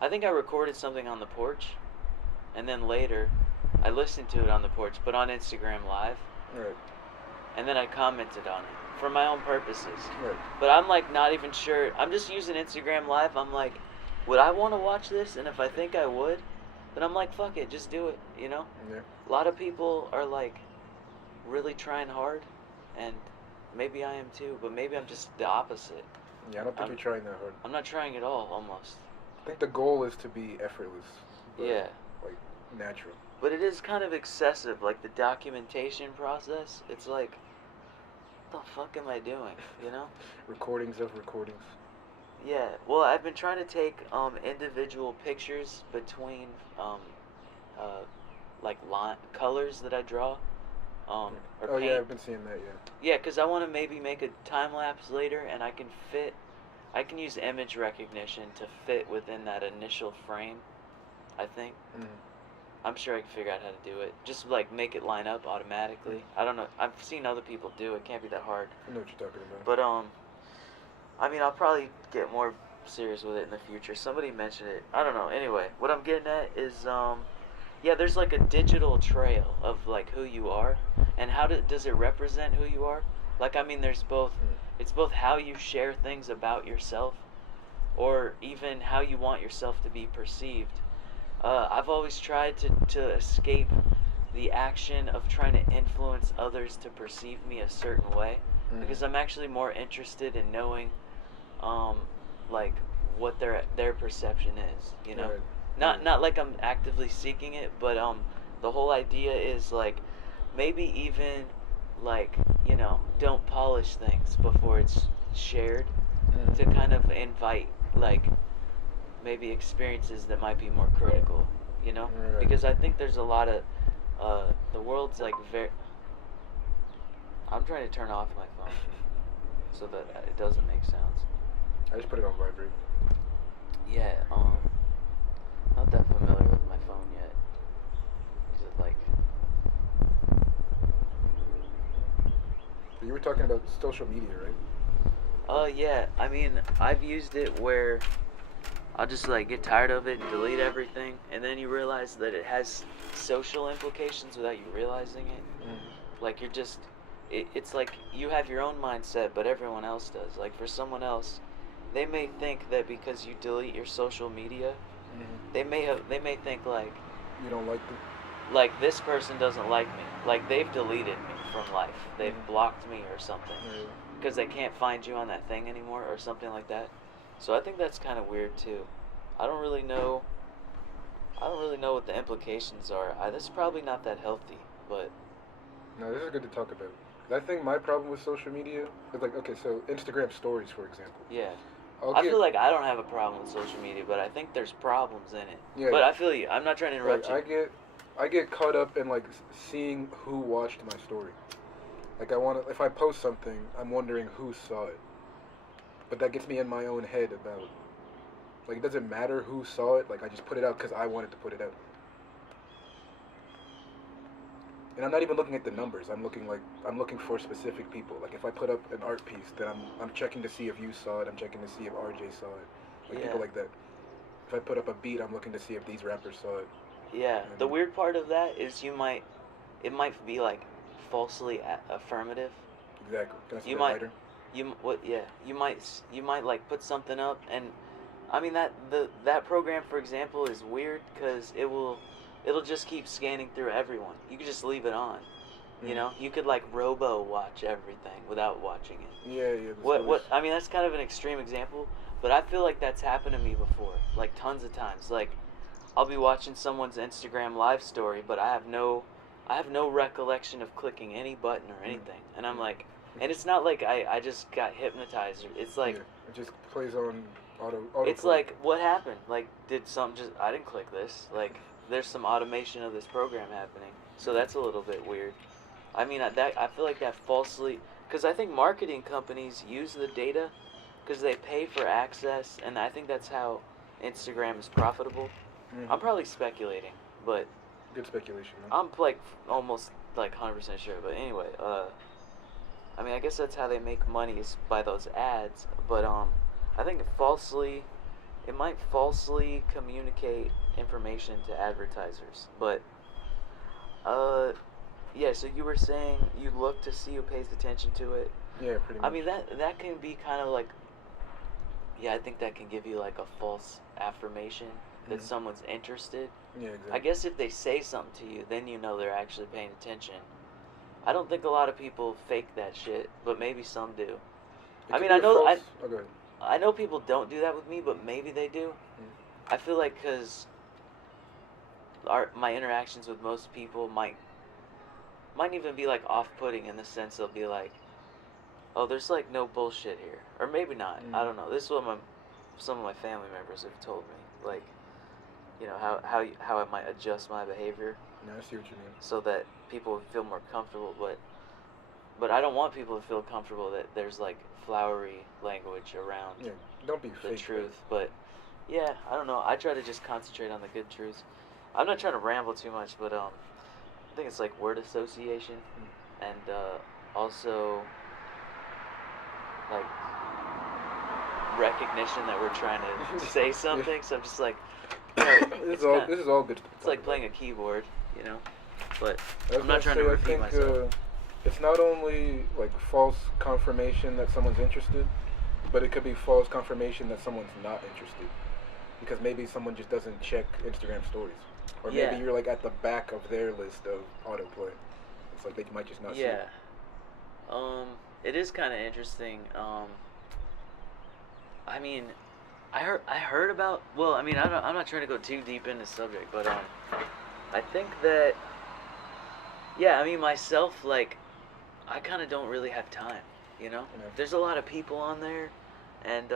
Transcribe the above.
I think I recorded something on the porch, and then later, I listened to it on the porch, but on Instagram Live, Right. and then I commented on it for my own purposes. Right. But I'm like not even sure. I'm just using Instagram Live. I'm like, would I want to watch this? And if I think I would, then I'm like, fuck it, just do it. You know. Yeah. A lot of people are like really trying hard, and maybe I am too. But maybe I'm just the opposite. Yeah, I don't think you're trying that hard. I'm not trying at all. Almost. I think the goal is to be effortless. But, Yeah. Like natural. But it is kind of excessive, like the documentation process. It's like, what the fuck am I doing? You know? Recordings of recordings. Yeah. Well, I've been trying to take individual pictures between like colors that I draw. Or Oh paint. yeah, I've been seeing that. Yeah. Yeah, because I want to maybe make a time lapse later, and I can use image recognition to fit within that initial frame. I think. Mm. I'm sure I can figure out how to do it. Just like make it line up automatically. I don't know. I've seen other people do it. Can't be that hard. I know what you're talking about. But I mean, I'll probably get more serious with it in the future. Somebody mentioned it. I don't know. Anyway, what I'm getting at is yeah, there's like a digital trail of like who you are, and how does it represent who you are? Like, I mean, there's both. It's both how you share things about yourself, or even how you want yourself to be perceived. I've always tried to escape the action of trying to influence others to perceive me a certain way, because I'm actually more interested in knowing, like what their perception is. You know, Right. not like I'm actively seeking it, but the whole idea is like maybe even like don't polish things before it's shared, to kind of invite like maybe experiences that might be more critical, Right. because I think there's a lot of the world's like very. I'm trying to turn off my phone so that it doesn't make sounds. I just put it on vibrate. Yeah, not that familiar with my phone yet. Is it like? You were talking about social media, right? Yeah. I mean, I've used it where I'll just like get tired of it and delete everything, and then you realize that it has social implications without you realizing it. Like you're just, it's like you have your own mindset, but everyone else does. Like for someone else, they may think that because you delete your social media, they may think like You don't like them. like this person doesn't like me, like they've deleted me from life, they've blocked me or something, because they can't find you on that thing anymore or something like that. So I think that's kind of weird too. I don't really know what the implications are. This is probably not that healthy, but No, this is good to talk about. I think my problem with social media is like, okay, so Instagram stories, for example. yeah. I feel like I don't have a problem with social media, but I think there's problems in it. Yeah. But I feel you. I'm not trying to interrupt you. I get caught up in like seeing who watched my story. Like if I post something, I'm wondering who saw it. But that gets me in my own head about, like, it doesn't matter who saw it. Like, I just put it out because I wanted to put it out. And I'm not even looking at the numbers. I'm looking for specific people. Like, if I put up an art piece, then I'm checking to see if you saw it. I'm checking to see if RJ saw it. Like, people like that. If I put up a beat, I'm looking to see if these rappers saw it. Yeah. The weird part of that is it might be like falsely affirmative. Exactly. Can I see You the might. writer? You might like put something up, and I mean that program, for example, is weird because it'll just keep scanning through everyone. You could just leave it on. You know, you could like robo watch everything without watching it. Yeah. What I mean, that's kind of an extreme example, but I feel like that's happened to me before, like tons of times. Like I'll be watching someone's Instagram live story, but I have no recollection of clicking any button or anything, and I'm like. And it's not like I just got hypnotized. It's like it just plays on auto. It's like, what happened? Like, did some just I didn't click this. Like, there's some automation of this program happening. So that's a little bit weird. I mean, I feel like that falsely, because I think marketing companies use the data because they pay for access, and I think that's how Instagram is profitable. I'm probably speculating, but good speculation. Huh? I'm like almost like 100% sure. But anyway, I mean, I guess that's how they make money is by those ads. But I think falsely it might falsely communicate information to advertisers. But yeah. So you were saying you look to see who pays attention to it. Yeah, pretty I much. mean that can be kind of like, yeah, I think that can give you like a false affirmation that Mhm. someone's interested. Yeah, exactly. I guess if they say something to you, then you know they're actually paying attention. I don't think a lot of people fake that shit, but maybe some do. It I could mean, be a false. Oh, go ahead. I know people don't do that with me, but maybe they do. Mm. I feel like because my interactions with most people might even be like off-putting in the sense they'll be like, oh, there's like no bullshit here, or maybe not. I Mm. don't know. This is what some of my family members have told me, like, you know, how I might adjust my behavior Yeah, I see what you mean. so that people would feel more comfortable. But I don't want people to feel comfortable that there's like flowery language around Yeah, don't be the fake. truth. But yeah, I don't know. I try to just concentrate on the good truths. I'm not trying to ramble too much, but I think it's like word association and also like recognition that we're trying to say something. So I'm just like, you know, This is all good. it's like playing a keyboard, you know. But I was I'm not gonna trying to say, repeat I think, myself. it's not only like false confirmation that someone's interested, but it could be false confirmation that someone's not interested. Because maybe someone just doesn't check Instagram stories. Or Yeah. maybe you're like at the back of their list of autoplay. It's like they might just not see Yeah. it. It is kind of interesting. I mean, I heard about. Well, I mean, I'm not trying to go too deep into the subject, but I think that. Yeah, I mean, myself, like, I kind of don't really have time. You know, You know? there's a lot of people on there, and